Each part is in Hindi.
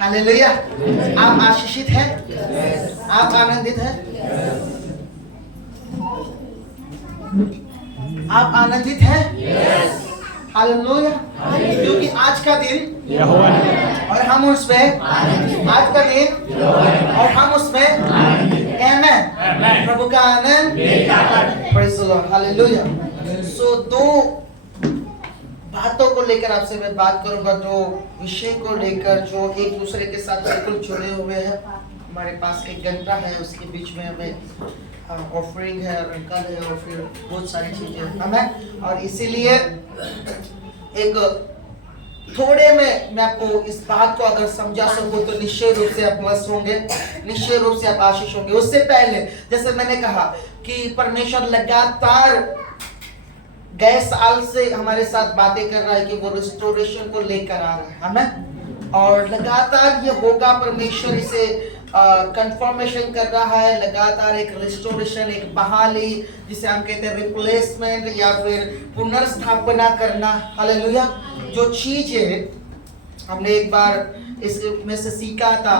हालेलुया। आप आशीषित हैं? आप आनंदित हैं? आप आनंदित हैं? हालेलुया। क्योंकि आज का दिन और हम उसमें, आज का दिन और हम उसमें, आमेन, प्रभु का आनंद, प्रेज़ द लॉर्ड, हालेलुया। सो दो बातों को लेकर आपसे मैं बात करूंगा, दो विषय को लेकर जो एक दूसरे के साथ बिल्कुल जुड़े हुए हैं। हमारे पास 1 घंटा है, उसके बीच में हमें ऑफरिंग है और अंकल है और फिर बहुत सारी चीजें हमें, और इसीलिए एक थोड़े में मैं आपको इस बात को अगर समझा सकूं तो निश्चय रूप से आप प्लस होंगे, निश्चय रूप से आप आशीष होंगे। उससे पहले जैसे मैंने कहा कि परमेश्वर लगातार गए साल से हमारे साथ बातें कर रहा है कि वो रिस्टोरेशन को लेकर आ रहा है हमें, और लगातार ये होगा। परमेश्वर इसे कंफर्मेशन कर रहा है, लगातार एक रिस्टोरेशन, एक बहाली, जिसे हम कहते हैं रिप्लेसमेंट या फिर पुनर्स्थापना करना। हालेलुया। जो चीजें हमने एक बार इसमें से सीखा था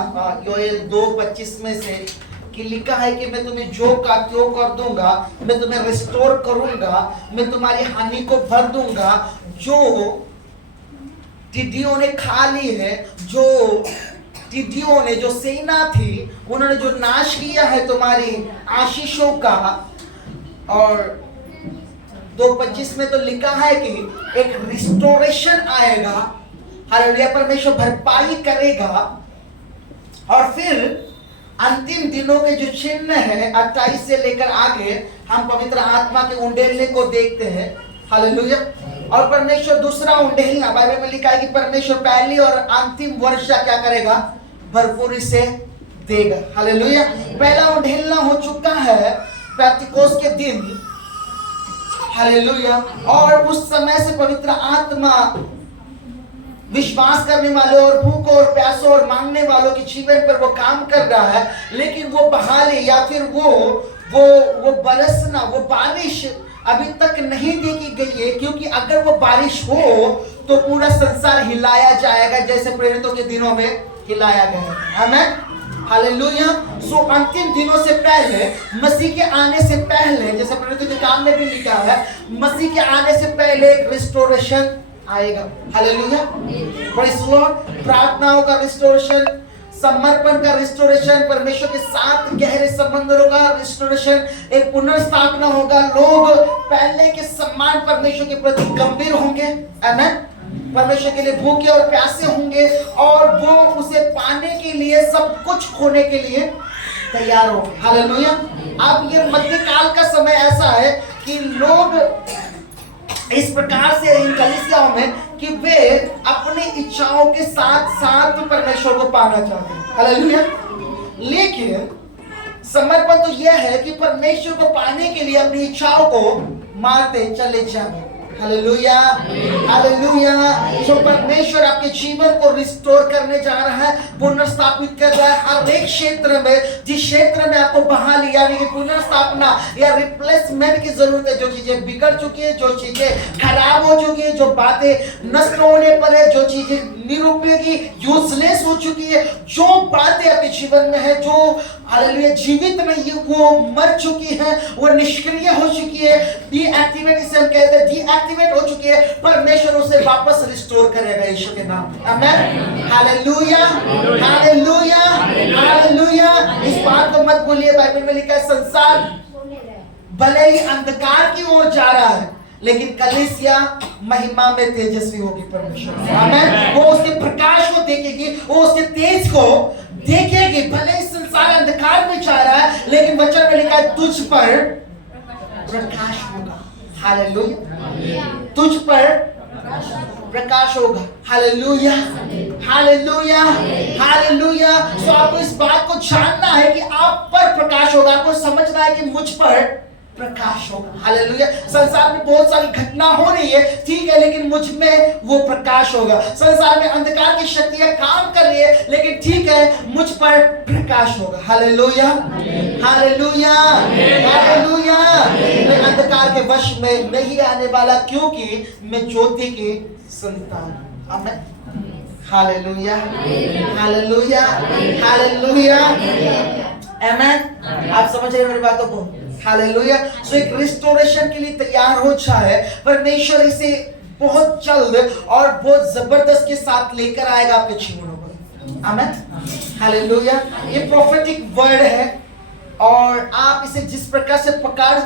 योएल 2:25 में से, कि लिखा है कि मैं तुम्हें जो का त्यों कर दूंगा, मैं तुम्हें रिस्टोर करूंगा, मैं तुम्हारी हानि को भर दूंगा। जो टिड्डियों ने खा ली है, जो टिड्डियों ने, जो सेना थी, उन्होंने जो नाश किया है तुम्हारी आशीषों का। और 2:25 में तो लिखा है कि एक रिस्टोरेशन आएगा। हालेलुया। परमेश्वर भरपाई करेगा। और फिर अंतिम दिनों के जो चिन्ह है 28 से लेकर आगे, हम पवित्र आत्मा के उंडेलने को देखते हैं। हालेलुया। और परमेश्वर दूसरा उंडेलना, बाइबल में लिखा है कि परमेश्वर पहली और अंतिम वर्षा क्या करेगा? भरपूरी से देगा। हालेलुया। पहला उंडेलना हो चुका है पेंतिकोस्त के दिन। हालेलुया। और उस समय से पवित्र आत्मा विश्वास करने वाले और भूखों और प्यासों और मांगने वालों के जीवन पर वो काम कर रहा है। लेकिन वो बहाली या फिर वो बरसना, वो बारिश अभी तक नहीं देखी गई है, क्योंकि अगर वो बारिश हो तो पूरा संसार हिलाया जाएगा, जैसे प्रेरितों के दिनों में हिलाया गया। आमीन। हालेलुया। सो अंतिम दिनों से पहले, मसीह के आने से पहले, जैसे प्रेरितों के काम में भी लिखा है, मसीह के आने से पहले एक रिस्टोरेशन आएगा। हालेलुया। Praise the Lord. प्रार्थनाओं का रिस्टोरेशन, समर्पण का रिस्टोरेशन, परमेश्वर के साथ गहरे संबंधों का रिस्टोरेशन, एक पुनर्स्थापना होगा। लोग पहले के सम्मान परमेश्वर के प्रति गंभीर होंगे। आमीन। परमेश्वर के लिए भूखे और प्यासे होंगे, और वो उसे पाने के लिए, सब कुछ खोने के लिए तैयार होंगे। हालेलुया। अब ये मध्यकाल का समय ऐसा है कि लोग इस प्रकार से इन कलीसियाओं में कि वे अपनी इच्छाओं के साथ साथ परमेश्वर को पाना चाहते हैं। हालेलुया। लेकिन समर्पण तो यह है कि परमेश्वर को पाने के लिए अपनी इच्छाओं को मारते चले जाएं। हालेलुया। हालेलुया। जो परमेश्वर आपके जीवन को रिस्टोर करने जा रहा है, पुनर्स्थापित कर रहा है हर एक क्षेत्र में। जिस क्षेत्र में आपको बहाली यानी कि पुनर्स्थापना या रिप्लेसमेंट की जरूरत है, जो चीजें बिगड़ चुकी है, जो चीजें खराब हो चुकी है, जो बातें नष्ट होने पर है, जो चीजें निरुपयोगी, यूजलेस हो चुकी है, जो बातें आपके जीवन में है, जो हालेलुया जीवित नहीं, वो मर चुकी है, वो निष्क्रिय हो चुकी है, डीएक्टिवेट इसे हम कहते हैं, डीएक्टिवेट हो चुकी है, परमेश्वर उसे वापस रिस्टोर करेगा यीशु के नाम। आमीन। हालेलुया। हालेलुया। हालेलुया। इस बात को मत भूलिए, बाइबल में लिखा है संसार भले ही अंधकार की ओर जा रहा है, लेकिन कलीसिया महिमा में तेजस्वी होगी। परमेश्वर आमीन। वो उसके प्रकाश को देखेगी, वो उसके तेज को देखेगी। भले ही संसार अंधकार में जा रहा है, लेकिन वचन में लिखा है तुझ पर प्रकाश होगा। हालेलुया। तुझ पर प्रकाश होगा। हालेलुया। हालेलुया। हालेलुया। सो आपको इस बात को जानना है कि आप पर प्रकाश होगा। आपको समझना है कि मुझ पर प्रकाश होगा। हालेलुया। संसार में बहुत सारी घटना हो रही है, ठीक है, लेकिन मुझ में वो प्रकाश होगा। संसार में अंधकार की शक्तियां काम कर रही है, लेकिन ठीक है, मुझ पर प्रकाश होगा। हालेलुया। हालेलुया। हालेलुया। मैं अंधकार के वश में नहीं आने वाला, क्योंकि मैं ज्योति की संतान। आमीन। हालेलुया, हालेलुया, हालेलुया, आमेन। आप समझ रहे हैं मेरी बातों को? हालेलुया। सो एक रिस्टोरेशन के लिए तैयार हो जाए, परमेश्वर इसे बहुत जल्द और बहुत जबरदस्त के साथ लेकर आएगा आपके जीवनों पर। आमेन, हालेलुया। ये प्रोफेटिक वर्ड है और आप इसे जिस प्रकार से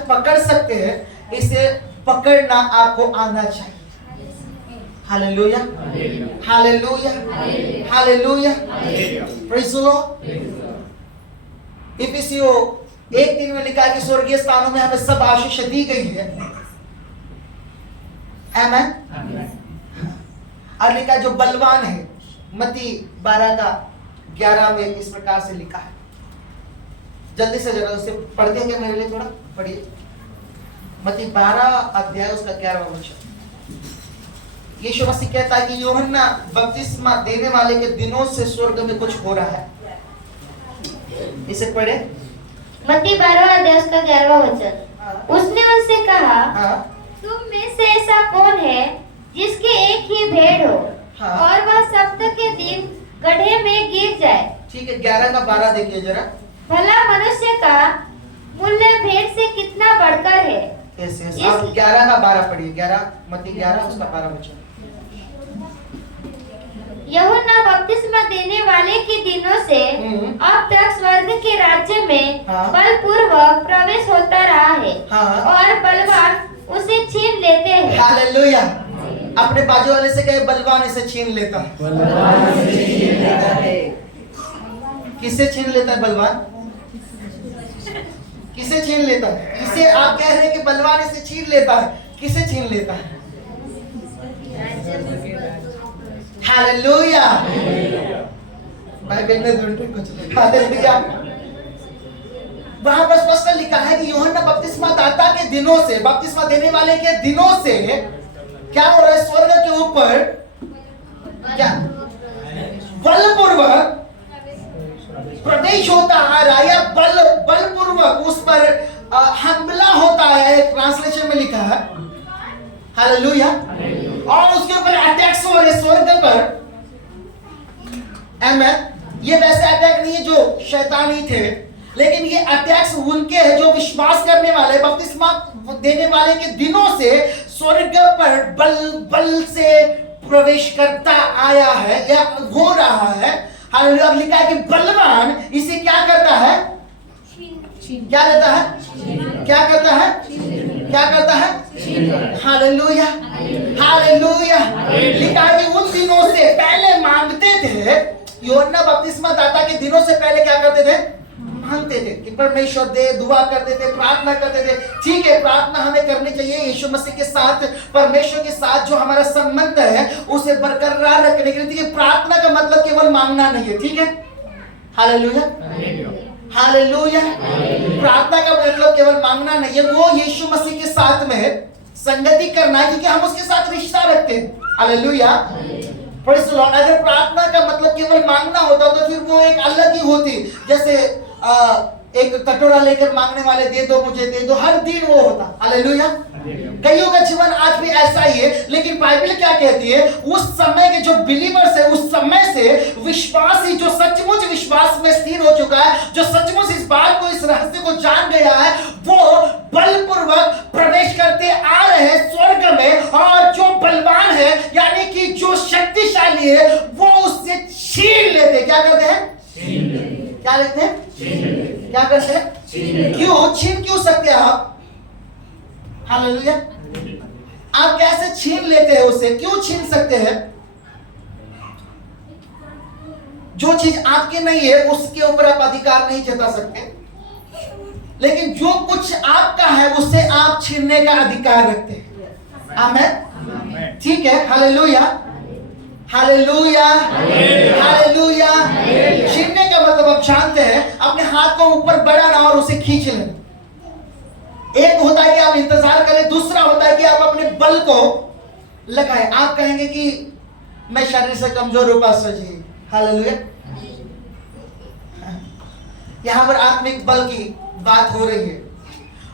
पकड़ सकते हैं, इसे पकड़ना आपको आना चाहिए। Hallelujah, hallelujah, hallelujah, praise the Lord. इफिसियों 1:3 में लिखा है कि स्वर्गीय स्थानों में हमें सब आशीष दी गई है। आमेन। और लिखा जो बलवान है, मत्ती 12:11 में इस प्रकार से लिखा है। जल्दी से जरा उसे पढ़ देंगे मेरे लिए, थोड़ा पढ़िए। मत्ती 12 उसका 11वां वचन। यीशु मसीह कहता है कि यूहन्ना बपतिस्मा देने वाले के दिनों से स्वर्ग में कुछ हो रहा है। इसे पढ़े। मत्ती 12 उसका 11वां वचन। उसने उनसे कहा, तुम में से ऐसा कौन है जिसके एक ही भेड़ हो और वह सप्ताह के दिन गड्ढे में गिर जाए? ठीक है, 11 का 12 देखिए जरा। भला मनुष्य का मूल्य भेड़ से कितना बढ़कर है। आप 11 का 12 पढ़िए। 11 मत्ती 11 उसका 12 वचन। यूहन्ना बपतिस्मा देने वाले के दिनों से अब तक स्वर्ग के राज्य में बलपूर्वक प्रवेश होता रहा है और बलवान उसे छीन लेते हैं। हालेलुया। अपने बाजू वाले से कहे, बलवान इसे छीन लेता है। किसे छीन लेता है बलवान? किसे छीन लेता है? किसे आप कह रहे हैं कि बलवान इसे छीन लेता है? किसे छीन लेता है? हालेलुया। बाइबल में ढूंढते कुछ। हालेलुया। वहां पर स्पष्ट लिखा है कि यूहन्ना बपतिस्मा दाता के दिनों से, बपतिस्मा देने वाले के दिनों से क्या हो रहा है? स्वर्ग के ऊपर क्या बलपूर्वक प्रवेश होता आ रहा है, या बलपूर्वक उस पर हमला होता है। एक ट्रांसलेशन में लिखा है। हालेलुया। और उसके ऊपर अटैक्स हो रहे स्वर्ग पर। आमेन। ये वैसे अटैक नहीं है जो शैतानी थे, लेकिन ये अटैक्स उनके हैं जो विश्वास करने वाले, बपतिस्मा देने वाले के दिनों से स्वर्ग पर बल से प्रवेश करता आया है या हो रहा है। हालेलुया। लिखा है कि बलवान इसे क्या करता है? क्या लेता है? क्या करता है? क्या करता है? Hallelujah, hallelujah. लिखा है कि उन दिनों से पहले मांगते थे। यूहन्ना बपतिस्मा दाता के दिनों से पहले क्या करते थे? मांगते थे कि परमेश्वर दे, दुआ करते थे, प्रार्थना करते थे। ठीक है, प्रार्थना हमें करनी चाहिए। यीशु मसीह के साथ, परमेश्वर के साथ जो हमारा संबंध है उसे बरकरार रखने के लिए। देखिए, प्रार्थना का मतलब केवल मांगना नहीं है। ठीक है, हालेलुया, हालेलुया। प्रार्थना का मतलब केवल मांगना नहीं है, वो यीशु मसीह के साथ में संगति करना है, क्योंकि हम उसके साथ रिश्ता रखते हैं। Hallelujah, praise the Lord. अगर प्रार्थना का मतलब केवल मांगना होता तो फिर वो एक अलग ही होती। जैसे एक कटोरा लेकर मांगने वाले, दे दो मुझे, दे दो, हर दिन वो होता। हालेलुया। कईयों का जीवन आज भी ऐसा ही है, लेकिन बाइबल क्या कहती है? उस समय के जो बिलीवर्स है, उस समय से विश्वासी जो सचमुच विश्वास में स्थिर हो चुका है, जो सचमुच इस बात को, इस रहस्य को जान गया है, वो बलपूर्वक प्रवेश करते आ रहे हैं स्वर्ग में। और जो बलवान है, यानी कि जो शक्तिशाली है, वो उससे छीन लेते। क्या करते हैं? क्या लेते हैं? क्या करते हैं? क्यों छीन क्यों सकते हैं आप? हालेलुया। आप कैसे छीन लेते हैं उसे? क्यों छीन सकते हैं? जो चीज आपकी नहीं है उसके ऊपर आप अधिकार नहीं जता सकते, लेकिन जो कुछ आपका है उसे आप छीनने का अधिकार रखते हैं। आमेन। ठीक है, हालेलुया, हालेलुया, हालेलुया। छीनने का मतलब आप जानते हैं, अपने हाथ को ऊपर बढ़ाना और उसे खींच लेना। एक होता है कि आप इंतजार करें, दूसरा होता है कि आप अपने बल को लगाएं। आप कहेंगे कि मैं शरीर से कमजोर हूं पास्टर जी। हालेलुया। यहां पर आत्मिक बल की बात हो रही है।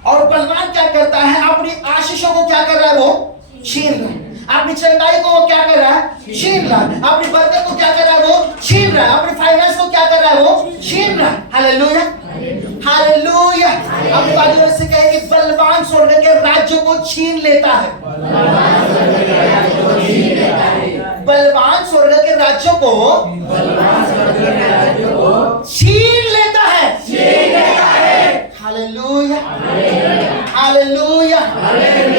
और बलवान क्या करता है? अपनी आशीषों को क्या कर रहा है? वो छीन रहा है। अपनी चंगाई को वो क्या कर रहा है? छीन रहा है। अपनी बरकत को क्या कर रहा है? वो छीन रहा है। अपने फाइनेंस को क्या कर रहा है? वो छीन रहा है। Hallelujah, hallelujah. अपने बाजू में से कहे कि बलवान स्वर्ग के राज्य को छीन लेता है। बलवान स्वर्ग के राज्य को छीन लेता है। Hallelujah, hallelujah,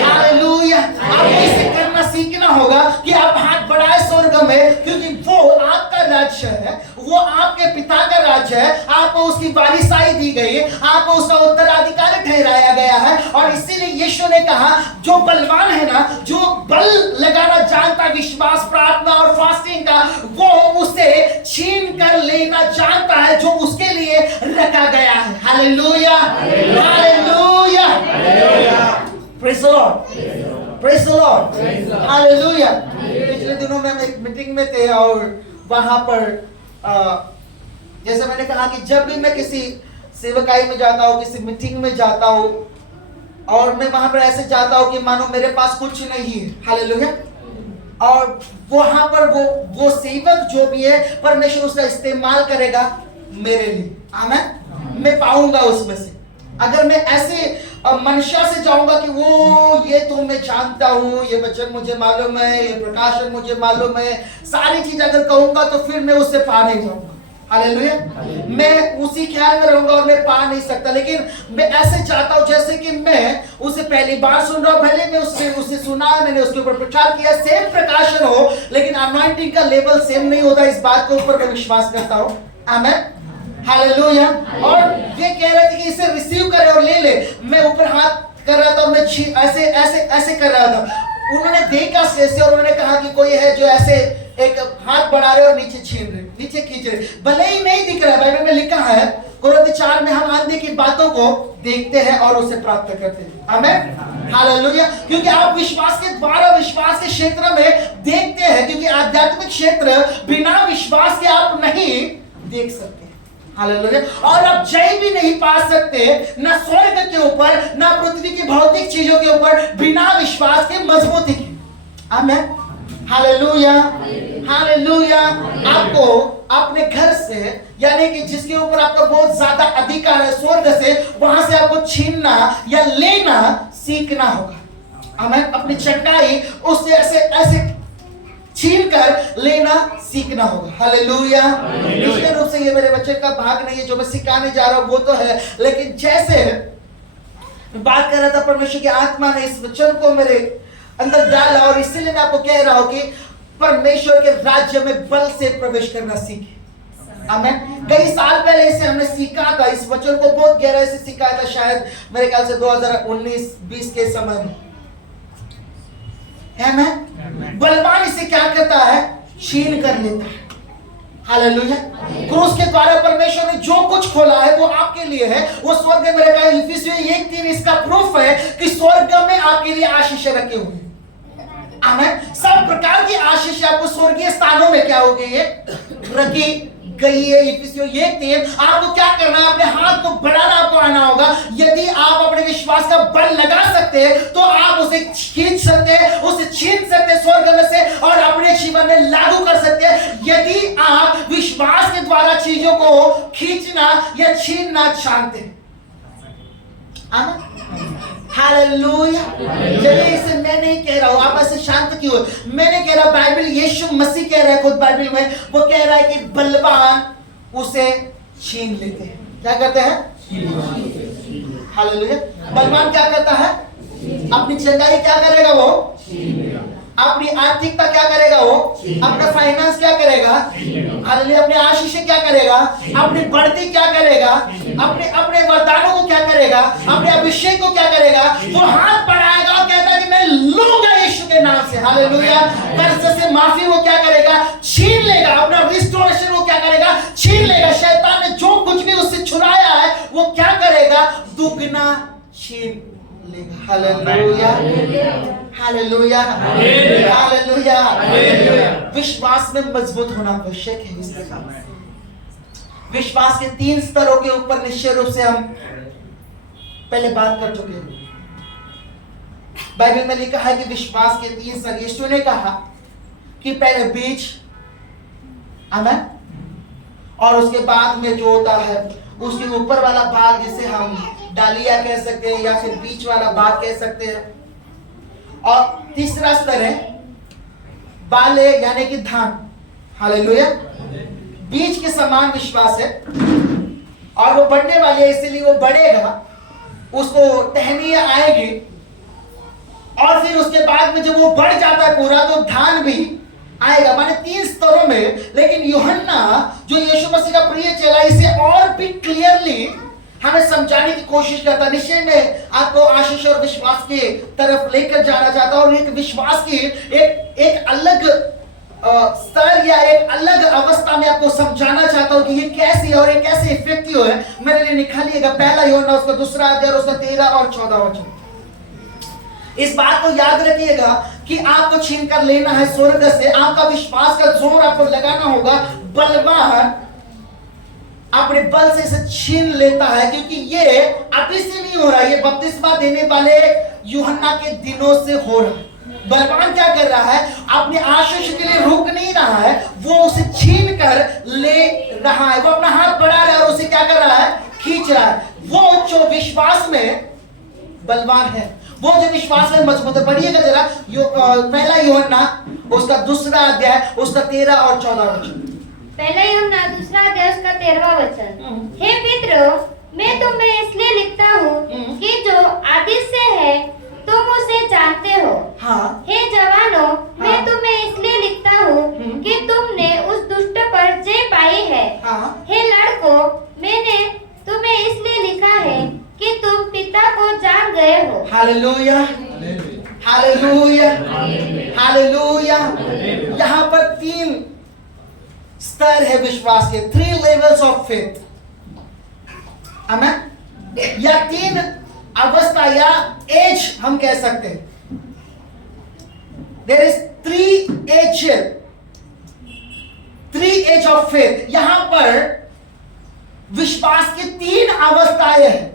hallelujah. आपको इसे करना सीखना होगा कि आप हाथ बढ़ाए स्वर्ग में, क्योंकि वो आपका राज्य है, वो आपके पिता का राज्य है। आपको उसकी वारिसाई दी गई है, आपको उसका उत्तराधिकारी ठहराया गया है। और इसीलिए यीशु ने कहा जो बलवान है ना, जो बल लगाना जानता विश्वास, प्रार्थना और फास्टिंग का, वो उसे छीन कर लेना जानता है जो उसके लिए रखा गया है। Hallelujah, hallelujah, praise the Lord, praise the Lord, hallelujah. पिछले दिनों में हम एक मीटिंग में थे और वहां पर जैसे मैंने कहा कि जब भी मैं किसी सेवकाई में जाता हूँ, किसी मीटिंग में जाता हूँ, और मैं वहां पर ऐसे जाता हूँ कि मानो मेरे पास कुछ नहीं है। हालेलुया। और वहां पर वो सेवक जो भी है, परमेश्वर उसका इस्तेमाल करेगा मेरे लिए। आमीन। मैं पाऊंगा उसमें से। अगर मैं ऐसे मनुष्य से जाऊंगा कि वो ये तो मैं जानता हूँ, ये वचन मुझे मालूम है, ये प्रकाशन मुझे मालूम है, सारी चीज अगर कहूंगा तो फिर मैं उससे पा नहीं जाऊंगा। हालेलुया। मैं उसी ख्याल में रहूंगा और मैं पा नहीं सकता। लेकिन मैं ऐसे चाहता हूं जैसे कि मैं उसे पहली बार सुन रहा हूं, भले मैं उसे सुना, मैंने उसके ऊपर प्रचार किया, सेम प्रकाशन हो, लेकिन अनॉइंटिंग का लेवल सेम नहीं होता। इस बात के ऊपर मैं विश्वास करता हूं। आमीन, हालेलुया। और ये कह रहे थे कि इसे रिसीव करे और ले ले। मैं ऊपर हाथ कर रहा था और मैं ऐसे ऐसे ऐसे कर रहा था। उन्होंने देखा से और उन्होंने कहा कि कोई है जो ऐसे एक हाथ बढ़ा रहे और नीचे छीन रहे, नीचे खींच रहे। भले ही नहीं दिख रहा है, बाइबल में लिखा है कुरिन्थी 4 में, हम आंधी की बातों को देखते हैं और उसे प्राप्त करते हैं। आमीन, हालेलुया। क्योंकि आप विश्वास के द्वारा विश्वास के क्षेत्र में देखते हैं, क्योंकि आध्यात्मिक क्षेत्र बिना विश्वास के आप नहीं देख सकते। हालेलुया। और आप जय भी नहीं पा सकते, ना स्वर्ग के ऊपर, ना पृथ्वी की भौतिक चीजों के ऊपर, बिना विश्वास के मजबूती के। आमीन, हालेलुया, हालेलुया। आपको अपने घर से, यानी कि जिसके ऊपर आपका बहुत ज्यादा अधिकार है, स्वर्ग से, वहां से आपको छीनना या लेना सीखना होगा। आमीन। अपनी चंगाई उससे ऐसे ऐसे छीन कर लेना सीखना होगा। हालेलुया। निश्चित रूप से ये मेरे बच्चे का भाग नहीं है, जो मैं सिखाने जा रहा हूं वो तो है, लेकिन जैसे बात कर रहा था, परमेश्वर की आत्मा ने इस वचन को मेरे अंदर डाला, और इसीलिए मैं आपको कह रहा हूं कि परमेश्वर के राज्य में बल से प्रवेश करना सीखे। आमीन। कई साल पहले इसे हमने सीखा था, इस वचन को बहुत गहराई से सीखा था, शायद मेरे ख्याल से 2019-20 के समय में। बलवान इसे क्या करता है? छीन कर लेता है। हालेलुया। क्रूस के द्वारा परमेश्वर ने जो कुछ खोला है वो आपके लिए है। वो स्वर्ग में रखा है। इफिसियों 1:3 इसका प्रूफ है कि स्वर्ग में आपके लिए आशीष रखे हुए हैं। आमीन। सब प्रकार की आशीष आपको स्वर्गीय स्थानों में क्या हो गई है? रखी गई है। इफिसियों 1:3। आपको क्या करना है? अपने हाथ को बढ़ाना आपको आना होगा। यदि आप अपने विश्वास का बल लगा सकते हैं तो आप उसे खींच सकते हैं, उसे छीन सकते हैं स्वर्ग में से, और अपने जीवन में लागू कर सकते हैं। यदि आप विश्वास के द्वारा चीजों को खींचना या छीनना जानते हैं। आमीन, हालेलुया। चलिए, इसे मैं नहीं कह रहा हूं, आप ऐसे शांत क्यों हो? मैंने कह रहा, बाइबल यीशु मसीह कह रहा है खुद बाइबल में, वो कह रहा है कि बलवान उसे छीन लेते हैं। क्या करते हैं? हालेलुया। बलवान क्या करता है? अपनी चंगाई क्या करेगा? वो अपनी आर्थिकता क्या करेगा? वो अपना फाइनेंस क्या करेगा? हालेलुया। अपने आशीष क्या करेगा? अपनी बढ़ती क्या करेगा? अपने वरदानों को क्या करेगा? अपने अभिषेक को क्या करेगा? वो हाथ बढ़ाएगा और कहता है कि मैं लूंगा यीशु के नाम से। हालेलुया। कर्ज से माफी वो क्या करेगा? छीन लेगा। अपना रिस्टोरेशन वो क्या करेगा? छीन लेगा। शैतान ने जो कुछ भी उससे छुड़ाया है वो क्या करेगा? दुगना छीन लेगा। Hallelujah, hallelujah, hallelujah. विश्वास में मजबूत होना आवश्यक है। इसके साथ विश्वास के 3 स्तरों के ऊपर निश्चय रूप से हम पहले बात कर चुके हैं। बाइबल में लिखा है कि विश्वास के 3 स्तर। यीशु ने कहा कि पहले बीज, आमेन, और उसके बाद में जो होता है उसके ऊपर वाला भाग, जिसे हम डालिया कह सकते हैं या फिर बीच वाला भाग कह सकते हैं, और तीसरा स्तर है बाले यानी कि धान। हालेलुया। बीज के समान विश्वास है और वो बढ़ने वाली है, इसलिए वो बढ़ेगा, उसको टहनियां आएगी, और फिर उसके बाद में जब वो बढ़ जाता है पूरा तो धान भी आएगा। माने 3 स्तरों में। लेकिन यूहन्ना जो यीशु मसीह का प्रिय चेला, इसे और भी क्लियरली हमें समझाने की कोशिश करता है। निश्चय में आपको आशीष और विश्वास के तरफ लेकर जाना चाहता हूं, और एक विश्वास की एक अलग स्तर या एक अलग अवस्था में आपको समझाना चाहता हूं कि ये कैसी है और ये कैसे इफेक्टिव है। मेरे लिए निकालिएगा पहला यूहन्ना उसका 2 अध्याय उसका 13 और 14 वचन। इस बात को याद रखिएगा कि आपको छीन कर लेना है स्वर्ग से। आपका विश्वास का जोर आपको लगाना होगा। बलवान अपने बल से इसे छीन लेता है, क्योंकि ये अभी से नहीं हो रहा, ये बपतिस्मा देने वाले यूहन्ना के दिनों से हो रहा है। बलवान क्या कर रहा है? अपने आशीष के लिए रुक नहीं रहा है, वो उसे छीन कर ले रहा है। वो अपना हाथ बढ़ा रहा है और उसे क्या कर रहा है? खींच रहा है। वो जो विश्वास में बलवान है, वो जो विश्वास में मजबूत है। पढ़िएगा जरा पहला यूहन्ना उसका 2 अध्याय उसका 13 और 14 वचन। पहला यूहन्ना 2 अध्याय उसका 13वां वचन। हे मित्रों, मैं तुम्हें इसलिए लिखता हूँ कि जो आदि से है तुम उसे जानते हो। हाँ। हे जवानों, मैं तुम्हें इसलिए लिखता हूँ कि तुमने उस दुष्ट पर जय पाई है। हाँ। हे लड़कों, मैंने तुम्हें इसलिए लिखा है कि तुम पिता को जान गए हो। Hallelujah, hallelujah, hallelujah. यहाँ पर 3 स्तर है विश्वास के, 3 levels of faith। आमेन। या 3 अवस्था या एज हम कह सकते हैं। There is 3 age of faith। यहां पर विश्वास की 3 अवस्थाएं हैं।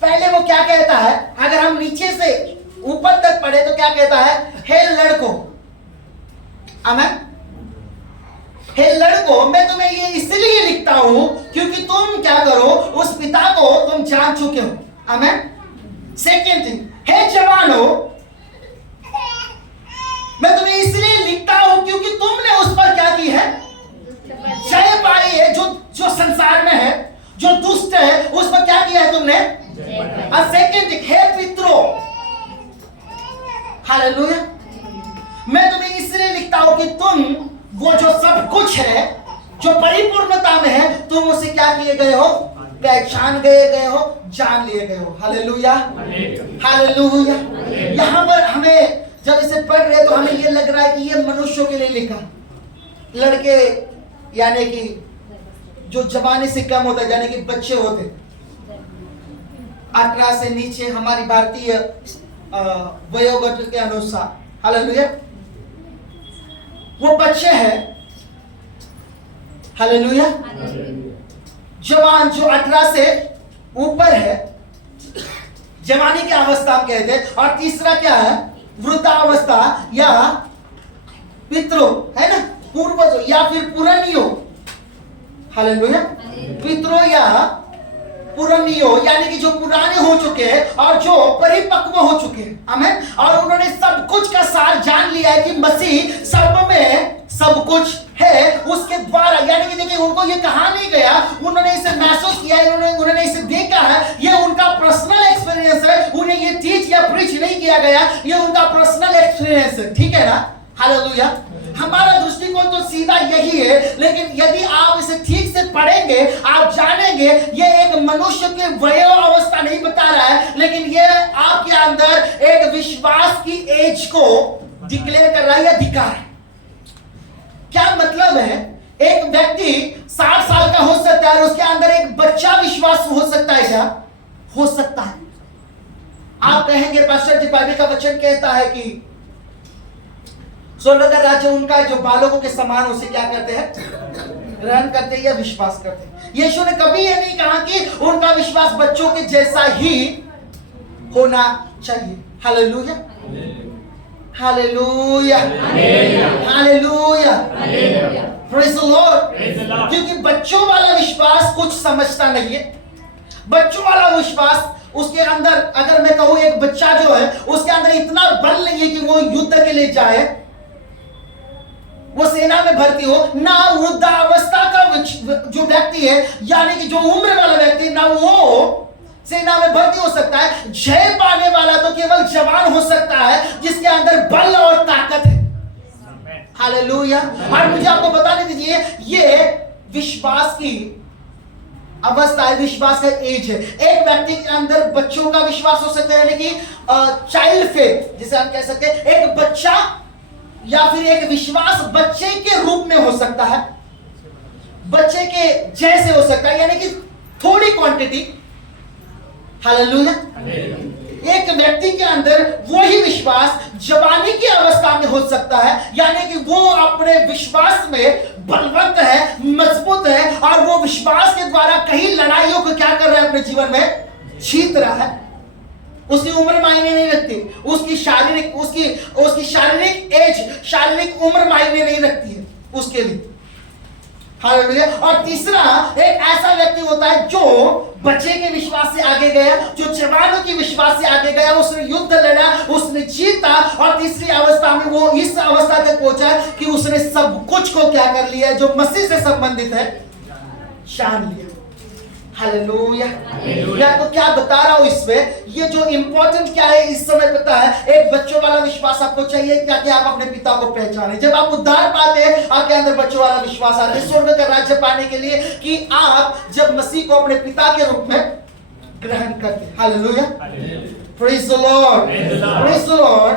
पहले वो क्या कहता है? अगर हम नीचे से ऊपर तक पढ़े तो क्या कहता है? हे लड़कों, आमेन। हे लड़कों, मैं तुम्हें ये इसलिए लिखता हूं क्योंकि तुम क्या करो? उस पिता को तुम जान चुके हो। आमेन। सेकेंड थिंग, हे जवानों, मैं तुम्हें इसलिए लिखता हूं क्योंकि तुमने उस पर क्या की है? जय पाई है। जो संसार में है, जो दुष्ट है, उस पर क्या किया है तुमने? और सेकेंड थिंग, हे पितरों, हालेलुया, मैं तुम्हें इसलिए लिखता हूं कि तुम वो जो सब कुछ है, जो परिपूर्णता में है, तुम उसे क्या किए गए हो? पहचान गए हो, जान लिए गए हो। Hallelujah, hallelujah. यहां पर हमें जब इसे पढ़ रहे तो हमें ये लग रहा है कि ये मनुष्यों के लिए लिखा। लड़के यानी कि जो जवानी से कम होता है, यानी कि बच्चे होते, 18 से नीचे हमारी भारतीय वयोगट के अनुसार। हालेलुया, वो बच्चे हैं। हालेलुया। जवान जो 18 से ऊपर है, जवानी की अवस्था हम कहते हैं। और तीसरा क्या है? वृद्धावस्था या पितरों, है ना, पूर्वजों या फिर पुरानियों। हालेलुया। पितरों या पुरानियों यानी कि जो पुराने हो चुके हैं और जो परिपक्व हो चुके हैं। आमीन। और उन्होंने सब कुछ का सार जान लिया है कि मसीह सब में सब कुछ है उसके द्वारा। यानी कि देखिए, उनको ये कहा नहीं गया, उन्होंने इसे महसूस किया, उन्होंने इसे देखा है। ये उनका पर्सनल एक्सपीरियंस है। उन्हें ये टीच या प्रीच नहीं किया गया, ये उनका पर्सनल एक्सपीरियंस है। ठीक है ना? हालेलुया। हमारा दृष्टिकोण तो सीधा यही है, लेकिन यदि आप इसे ठीक से पढ़ेंगे, आप जानेंगे ये एक मनुष्य के वयो अवस्था नहीं बता रहा है, लेकिन ये आपके अंदर एक विश्वास की एज को डिक्लेयर कर रहा है या दिखा रहा है। क्या मतलब है? एक व्यक्ति 60 साल का हो सकता है और उसके अंदर एक बच्चा विश्वास हो सकता है। क्या हो सकता है? आप कहेंगे पास्टर जी, बाइबल का वचन कहता है कि स्वर्ग का राज्य उनका है जो बालकों के समान उसे क्या करते हैं? ग्रहण करते हैं या विश्वास करते हैं। यीशु ने कभी ये नहीं कहा कि उनका विश्वास बच्चों के जैसा ही होना चाहिए। Hallelujah, hallelujah, hallelujah, praise the Lord. क्योंकि बच्चों वाला विश्वास कुछ समझता नहीं है। बच्चों वाला विश्वास उसके अंदर, अगर मैं कहूं एक बच्चा जो है उसके अंदर इतना बल नहीं है कि वो युद्ध के लिए जाए, वो सेना में भर्ती हो। ना वृद्धावस्था का जो व्यक्ति है, यानी कि जो उम्र वाला व्यक्ति, ना वो सेना में भर्ती हो सकता है। जय पाने वाला तो केवल जवान हो सकता है जिसके अंदर बल और ताकत है। हालेलुया। और मुझे आपको बताने दीजिए, ये विश्वास की अवस्था है, विश्वास का एज है। एक व्यक्ति के अंदर बच्चों का विश्वास हो सकता है, यानी कि चाइल्ड फेथ जिसे हम कह सकते हैं, एक बच्चा या फिर एक विश्वास बच्चे के रूप में हो सकता है, बच्चे के जैसे हो सकता है, यानी कि थोड़ी क्वांटिटी। हालेलुया। एक व्यक्ति के अंदर वही विश्वास जवानी की अवस्था में हो सकता है, यानी कि वो अपने विश्वास में बलवंत है, मजबूत है, और वो विश्वास के द्वारा कई लड़ाइयों को क्या कर रहा है, अपने जीवन में जीत रहा है। उसकी उम्र मायने नहीं रखती, उसकी शारीरिक एज, शारीरिक उम्र मायने नहीं रखती है उसके लिए। हालेलुया। और तीसरा एक ऐसा व्यक्ति होता है जो बच्चे के विश्वास से आगे गया, जो जवानों के विश्वास से आगे गया, उसने युद्ध लड़ा, उसने जीता, और तीसरी अवस्था में वो इस अवस्था तक पहुंचा कि उसने सब कुछ को क्या कर लिया, जो मसीह से संबंधित है, जान लिया। हालेलुया। मैं आपको क्या बता रहा हूं इसमें, ये जो इंपॉर्टेंट क्या है इस समय पता है, एक बच्चों वाला विश्वास आपको चाहिए ताकि आप अपने पिता को पहचाने। जब आप उद्धार पाते हैं, आपके अंदर बच्चों वाला विश्वास आता है स्वर्ग का राज्य पाने के लिए, कि आप जब मसीह को अपने पिता के रूप में ग्रहण करते हैं। Hallelujah, praise the Lord, praise the Lord.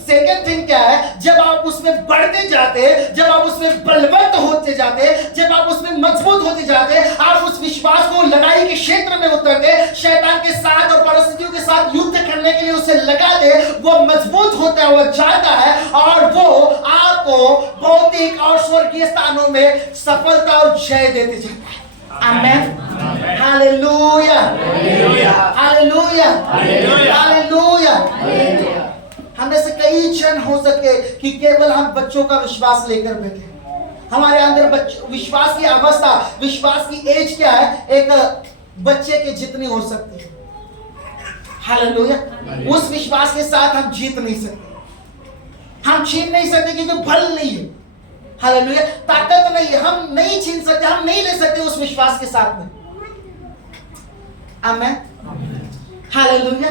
Second thing क्या है, जब आप उसमें बढ़ते जाते हैं, जब आप उसमें बलवंत होते जाते हैं, जब आप उसमें मजबूत होते जाते हैं, आप उस विश्वास को लड़ाई के क्षेत्र में उतरते, शैतान के साथ और परिस्थितियों के साथ युद्ध करने के लिए उसे लगाते, वो मजबूत होता है, वो जाता है, और वो आपको भौतिक और स्वर्गीय स्थानों में सफलता और जय देते जाता है। आमेन, हालेलुया, हालेलुया, हालेलुया। हमें से कई क्षण हो सके कि केवल हम बच्चों का विश्वास लेकर बैठे। हमारे अंदर विश्वास की अवस्था, विश्वास की एज क्या है, एक बच्चे के जितनी हो सकती है। हालेलुया। उस विश्वास के साथ हम जीत नहीं सकते, हम छीन नहीं सकते, क्योंकि बल नहीं है। हालेलुया। ताकत नहीं है, हम नहीं छीन सकते, हम नहीं ले सकते उस विश्वास के साथ में। आमेन, हालेलुया।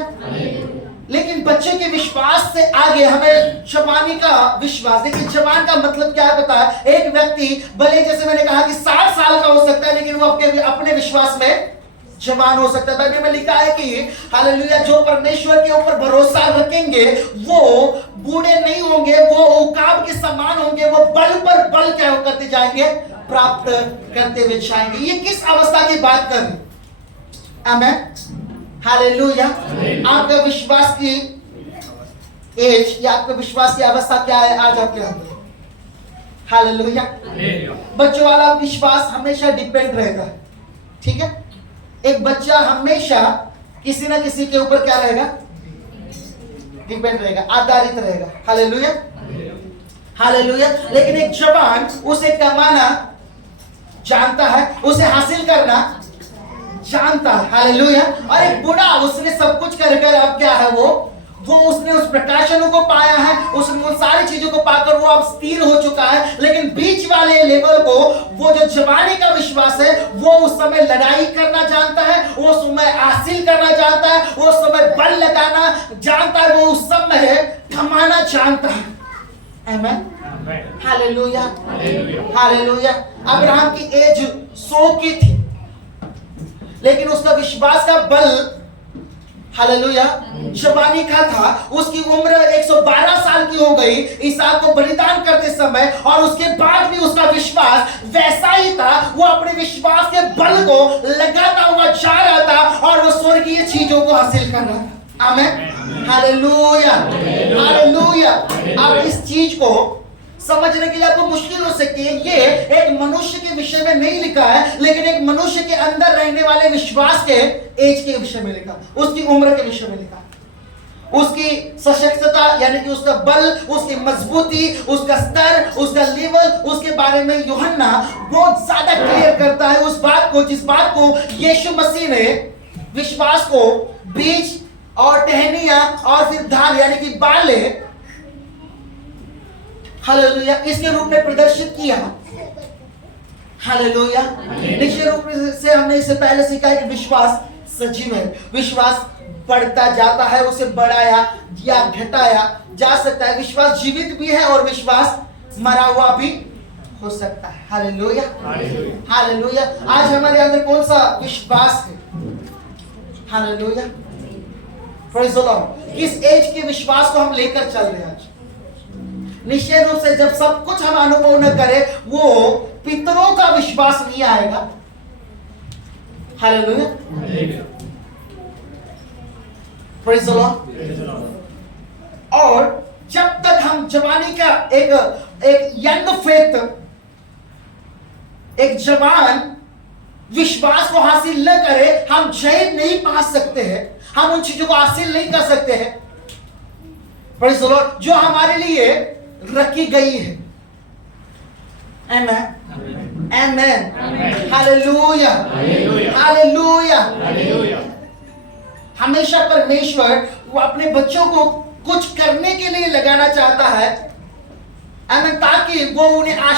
लेकिन बच्चे के विश्वास से आगे हमें जवानी का विश्वास। देखिए, जवान का मतलब क्या है पता है, एक व्यक्ति भले जैसे मैंने कहा कि 60 साल का हो सकता है, लेकिन वो अपने विश्वास में जवान हो सकता है। बाइबल में लिखा है कि हालेलुया, जो परमेश्वर के ऊपर भरोसा रखेंगे वो बूढ़े नहीं होंगे, वो उकाब के समान होंगे, वो बल पर बल क्या करते जाएंगे, प्राप्त करते हुए जाएंगे। ये किस अवस्था की बात कर रहे हैं? आमेन, हालेलुया। आपका विश्वास की एज या आपके विश्वास की अवस्था क्या है आज आपके अंदर? हालेलुया। बच्चों वाला विश्वास हमेशा डिपेंड रहेगा, ठीक है। एक बच्चा हमेशा किसी ना किसी के ऊपर क्या रहेगा, डिपेंड रहेगा, आधारित रहेगा। Hallelujah, hallelujah. लेकिन एक जवान उसे कमाना जानता है, उसे हासिल करना जानता है। हालेलुया। और एक बूढ़ा उसने सब कुछ कर अब क्या है, वो उसने उस प्रकाशनों को पाया है, उसने उन सारी चीजों को पाकर वो अब स्थिर हो चुका है। लेकिन बीच वाले लेवल को, वो जो जवानी का विश्वास है, वो उस समय लड़ाई करना जानता है, वो उस समय हासिल करना जानता है, वो उस समय बल लगाना जानता है, वो उस समय कमाना जानता है। आमेन, हालेलुया, हालेलुया। अब्राहम की एज 100 की थी, लेकिन उसका विश्वास का बल हालेलुया जवानी का था। उसकी उम्र 112 साल की हो गई इसहाक को बलिदान करते समय, और उसके बाद भी उसका विश्वास वैसा ही था। वो अपने विश्वास के बल को लगाता हुआ जा रहा था, और वो स्वर्गीय चीजों को हासिल कर रहा था। आमेन, हालेलुया, हालेलुया। आप इस चीज को समझने के लिए आपको मुश्किल हो सकती है। ये एक मनुष्य के विषय में नहीं लिखा है, लेकिन एक मनुष्य के अंदर रहने वाले विश्वास के एज के विषय में लिखा, उसकी उम्र के विषय में लिखा। उसकी सशक्तता यानी कि उसका बल, उसकी मजबूती, उसका स्तर, उसका लेवल, उसके बारे में यूहन्ना बहुत ज्यादा क्लियर करता है उस बात को, जिस बात को यीशु मसीह ने विश्वास को बीज और टहनियां और फिर धान यानी कि बाले, हालेलुया, इसके रूप में प्रदर्शित किया। हालेलुया। निश्चित रूप से हमने इससे पहले सीखा है कि विश्वास सजीव है, विश्वास बढ़ता जाता है, उसे बढ़ाया या घटाया जा सकता है। विश्वास जीवित भी है और विश्वास मरा हुआ भी हो सकता है। Hallelujah, hallelujah. आज हमारे अंदर कौन सा विश्वास है? Hallelujah, praise the Lord. किस एज के विश्वास को हम लेकर चल रहे हैं आज? निश्चित रूप से जब सब कुछ हम अनुभव न करें, वो पितरों का विश्वास नहीं आएगा। Hallelujah, praise the Lord. और जब तक हम जवानी का एक यंग फेथ, एक जवान विश्वास को हासिल न करे, हम जय नहीं पा सकते हैं, हम उन चीजों को हासिल नहीं कर सकते हैं, प्रेज़ द लॉर्ड, जो हमारे लिए रखी गई है। आमेन, आमेन, हालेलुया, हालेलुया। हमेशा परमेश्वर वो अपने बच्चों को कुछ करने के लिए लगाना चाहता है, आमेन, ताकि वो उन्हें